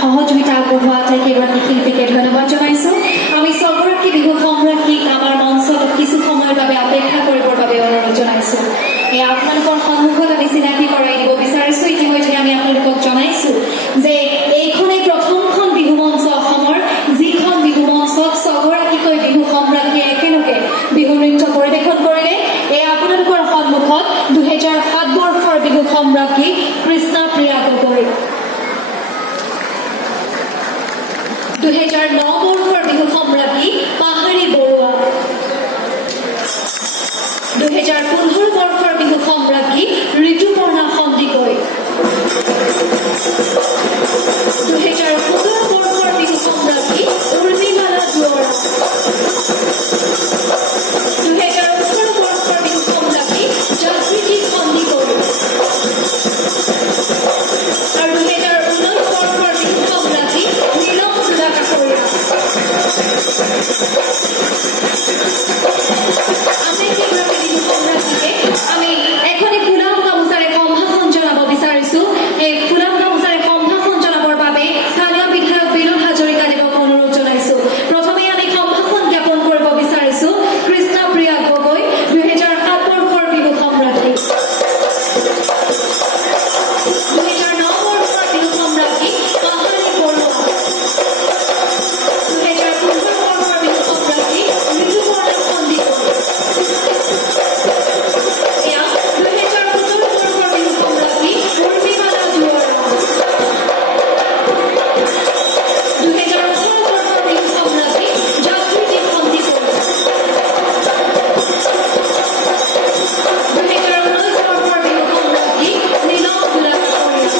সহযোগিতা আগবঢ়োৱা আটাইকেইগৰাকী শিল্পীকে ধন্যবাদ জনাইছোঁ। আমি ছগৰাকী বিহু সম্ৰাজ্ঞীক আমাৰ মঞ্চত কিছু সময়ৰ বাবে অপেক্ষা কৰিবৰ বাবে অনুৰোধ জনাইছোঁ। এয়া আপোনালোকৰ সন্মুখত আমি চিনাকি কৰাই দিব বিচাৰিছোঁ। ইতিমধ্যে আমি আপোনালোকক জনাইছোঁ যে এইখনেই প্ৰথমখন বিহু মঞ্চ অসমৰ, যিখন বিহু মঞ্চত ছগৰাকীকৈ বিহু সম্ৰাজ্ঞীয়ে একেলগে বিহু নৃত্য পৰিৱেশন কৰিলে। এয়া আপোনালোকৰ সন্মুখত 2007 বৰ্ষৰ বিহু সম্ৰাজ্ঞী কৃষ্ণপ্ৰিয়া গগৈ, 2009 বৰ্ষৰ বিহু সম্ৰাজ্ঞী পাহাৰী বৰুৱা, 2015 বৰ্ষৰ বিহু সম্ৰাজ্ঞী ঋতুপৰ্ণা সন্দিকৈ, 2017 বৰ্ষৰ বিহু সম্ৰাজ্ঞী উৰ্মিমালা দুৱৰা, 2018 বৰ্ষৰ বিহু সম্ৰাজ্ঞী জাগৃতি সন্দিকৈ আৰু 2019 বৰ্ষৰ বিহু সম্ৰাজ্ঞী নীলম চুলা কাকৰীয়া। আটাইকেইগৰাকী বিহু সম্ৰাজ্ঞীকে আমি এখনি ফুলাম গামোচাৰে সম্ভাষণ জনাব বিচাৰিছোঁ। এই ফুলাম গামোচাৰে সম্ভাষণ জনাবৰ বাবে স্থানীয় বিধায়ক বিনোদ হাজৰিকা দেৱক অনুৰোধ জনাইছোঁ। প্ৰথমে আমি সম্ভাষণ জ্ঞাপন কৰিব বিচাৰিছোঁ কৃষ্ণপ্ৰিয়া গগৈ, 2007 বৰ্ষৰ বিহু সম্ৰাজ্ঞী, 2009 বৰ্ষৰ বিহু সম্ৰাজ্ঞী পাহাৰী বৰুৱা, 2015 বৰ্ষৰ বিহু সম্ৰাজ্ঞী ঋতুপৰ্ণা সন্দিকৈ, এয়া 2017 বৰ্ষৰ বিহু সম্ৰাজ্ঞী উৰ্মিমালা দুৱৰা, 2018 বৰ্ষৰ বিহু সম্ৰাজ্ঞী জাগৃতি সন্দিকৈ, 2019 বৰ্ষৰ বিহু সম্ৰাজ্ঞী নীলম চুলা কাকৰীয়া।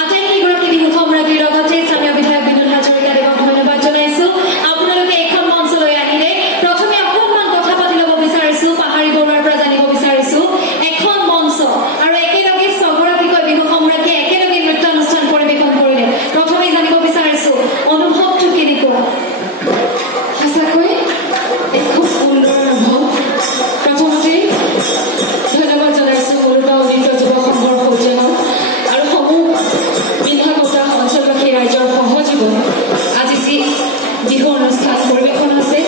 আটাইকেইগৰাকী বিহু সম্ৰাজ্ঞীৰ লগতে স্থানীয় বিধায়ক বিনোদ হাজৰিকা দেৱক ধন্যবাদ জনাইছোঁ। আপোনালোকে এইখন মঞ্চলৈ আহিলে প্ৰথমে অকণমান কথা পাতি ল'ব বিচাৰিছোঁ। পাহাৰী বৰুৱাৰ পৰা জানিব বিচাৰিছোঁ, এখন মঞ্চ আৰু একেলগে ছগৰাকীকৈ বিহু সম্ৰাজ্ঞীয়ে একেলগে নৃত্যানুষ্ঠান পৰিৱেশন কৰিলে। প্ৰথমে জানিব বিচাৰিছোঁ অনুভৱটো কেনেকুৱা? সঁচাকৈ এক খুব সুন্দৰ অনুভৱ। প্ৰথমতে ধন্যবাদ জনাইছোঁ মূলগাঁও নৃত্য যুৱ সংঘৰ সৌজন্যক আৰু সমূহ বিধানসভা অঞ্চলবাসী ৰাইজৰ সহযোগত আজি যি বিহু অনুষ্ঠান পৰিৱেশন হৈছে,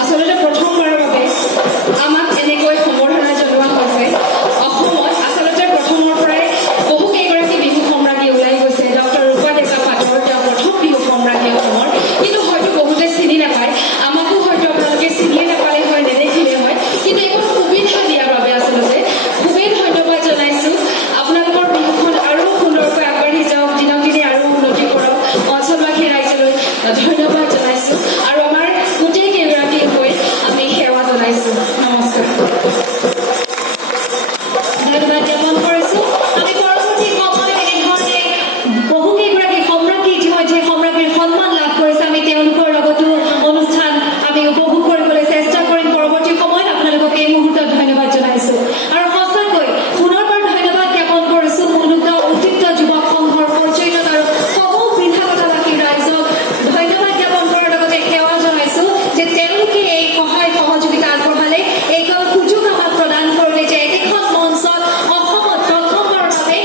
আচলতে প্ৰথমবাৰৰ বাবে আমাক এনেকৈ সম্বৰ্ধনা জনোৱা হৈছে। অসমত আচলতে প্ৰথমৰ পৰাই বহুকেইগৰাকী বিহু সম্ৰাজ্ঞী ওলাই গৈছে। ডক্টৰ ৰূপা ডেকা পাটৰ তেওঁ প্ৰথম বিহু সম্ৰাজ্ঞী অসমৰ, কিন্তু হয়তো বহুতে চিনি নাপায়। আমাকো হয়তো আপোনালোকে চিনিয়ে নাপালে হয়, নেদেখিলে হয়, কিন্তু এইখন সুবিধা দিয়াৰ বাবে আচলতে খুবেই ধন্যবাদ জনাইছোঁ। আপোনালোকৰ বিহুখন আৰু সুন্দৰকৈ আগবাঢ়ি যাওক, দিনক দিনে আৰু উন্নতি কৰক। অঞ্চলবাসী ৰাইজলৈ ধন্যবাদ জনাইছোঁ আৰু আমাৰ গোটেইকেইগৰাকী হৈ আমি সেৱা জনাইছোঁ। নমস্কাৰ। ধন্যবাদ জ্ঞাপন কৰিছোঁ। আমি পৰৱৰ্তী সময়ত এনেধৰণে বহুকেইগৰাকী সম্ৰাজ্ঞী ইতিমধ্যে সম্ৰাজ্ঞীৰ সন্মান লাভ কৰিছে। আমি তেওঁলোকৰ লগতো অনুষ্ঠান আমি উপভোগ কৰিবলৈ চেষ্টা কৰিম পৰৱৰ্তী সময়ত। আপোনালোকক এই মুহূৰ্তত ধন্যবাদ জনাইছোঁ আৰু সঁচাকৈ পুনৰবাৰ ধন্যবাদ জ্ঞাপন কৰিছোঁ মূলগাঁও উদ্দীপ্ত যুৱক সংঘৰ পৰ্যায়ত আৰু সমূহ বৃন্দাবতাবাসী ৰাইজক ধন্যবাদ জ্ঞাপন কৰাৰ লগতে সেৱা জনাইছোঁ যে তেওঁলোকে এই সহায় সহযোগিতা আগবঢ়ালে, এইকণ সুযোগ আমাক প্ৰদান কৰিলে যে একেখন মঞ্চত অসমত প্ৰথমবাৰৰ বাবে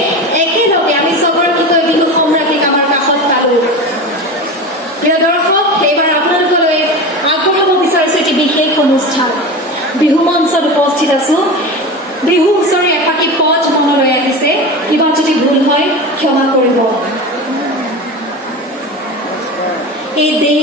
একেলগে আমি ছগৰাকীকৈ বিহু সম্ৰাজ্ঞীক আমাৰ কাষত পালোঁ। প্ৰিয় দৰ্শক, এইবাৰ আপোনালোকলৈ আগবঢ়াব বিচাৰিছোঁ এটি বিশেষ অনুষ্ঠান। বিহু মঞ্চত উপস্থিত আছোঁ। বিহু হুঁচৰি এফাকি পদ মনলৈ আহিছে, কিবা যদি ভুল হয় ক্ষমা কৰিব। এই দেশ